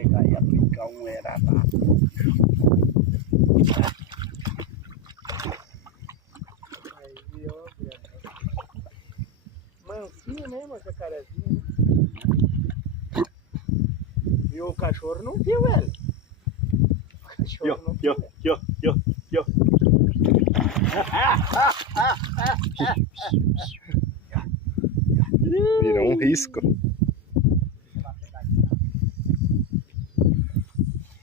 pegar e aplicar um eradado. Aí, ó, mansinho mesmo a jacarezinha, né? E o cachorro não viu ela. O cachorro não viu ela. Virou um risco.